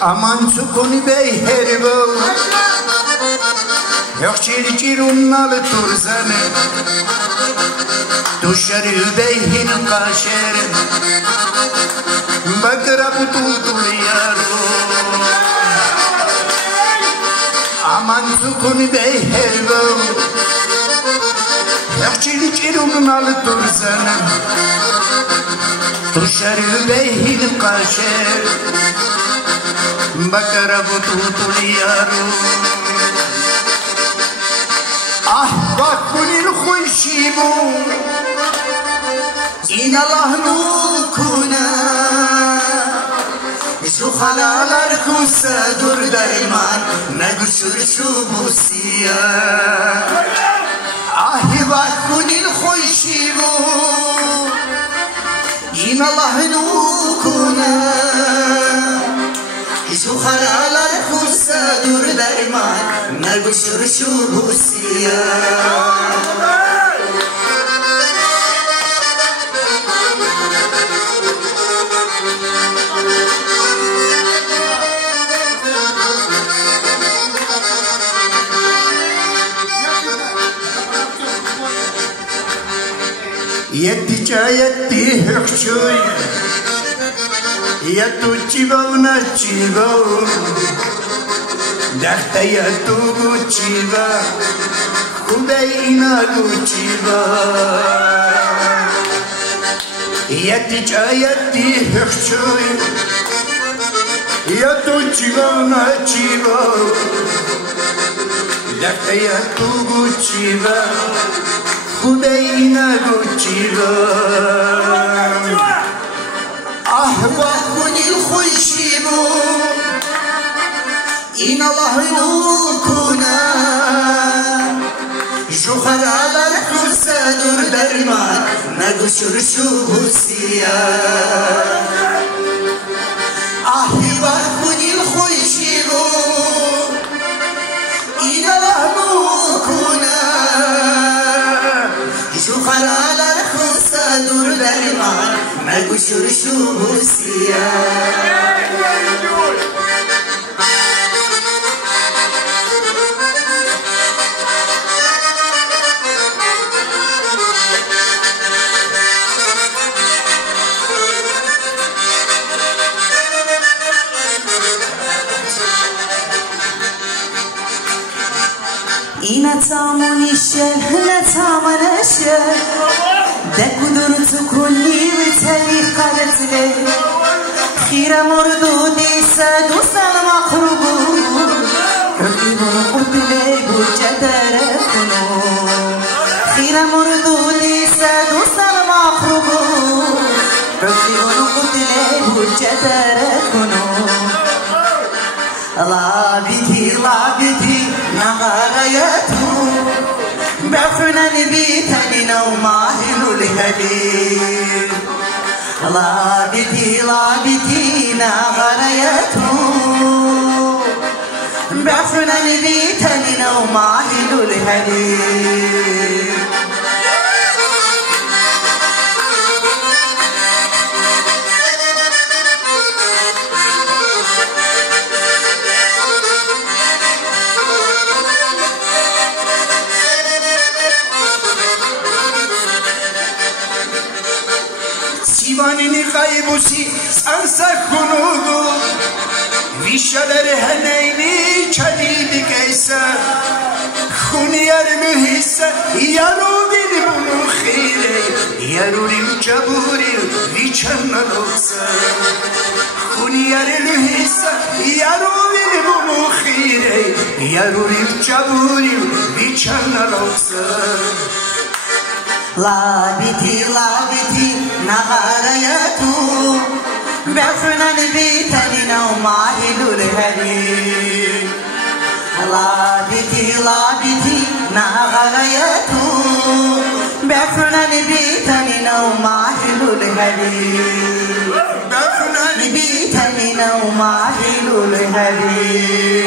aman sukuni bey herbo yok çirçirun nalı turzane tuşarı beyhin kaşer bakra butul yaro aman sukuni bey herbo yok çirçirun nalı turzane tuşarı beyhin kaşer bakra butul yaro ah bakkunil khuşibu in Allah nukuna şu halalar kusadur derman ne güçlü şu busiya ah bakkunil khuşibu in Allah nukuna şu halalar kusadur derman ne güçlü şu busiya yetti çayetti hükçüy yettu çivavna çivav dertte yettu çiva kubeyna çiva yetti çayetti hükçüy yettu çivavna çivav dertte yettu çiva kubeyna çiva ah bakkunil khuşibu in Allah'ın hukuna şu haralar kusadur derman ne güçlü şu husiya ah bakkunil khuşibu in Allah'ın hukuna şu haralar kusadur derman ne güçlü şu husiya نتاموني الشل نتامن الشل دكودر تكوني وتلي قالتلي خير مردودي ساد وسال مقربو رقيبون قتلي بجدر كنو خير مردودي ساد وسال مقربو رقيبون قتلي بجدر كنو لابدي نغايته بعفنا نبيتني وماهل الهدي لابدي نغايته بعفنا نبيتني وماهل الهدي Sivanini kaybusi sansa kunugu Vişalar heneyni çadidi keysa Khuniyar mühissa yaru bini bunu khire Yarurim caburim viçanna loksa Khuniyar mühissa yaru bini bunu khire Yarurim caburim viçanna loksa لابدي نغايته بعفنا نبيتني وماهل الهدي لابدي نغايته بعفنا نبيتني وماهل الهدي بعفنا نبيتني وماهل الهدي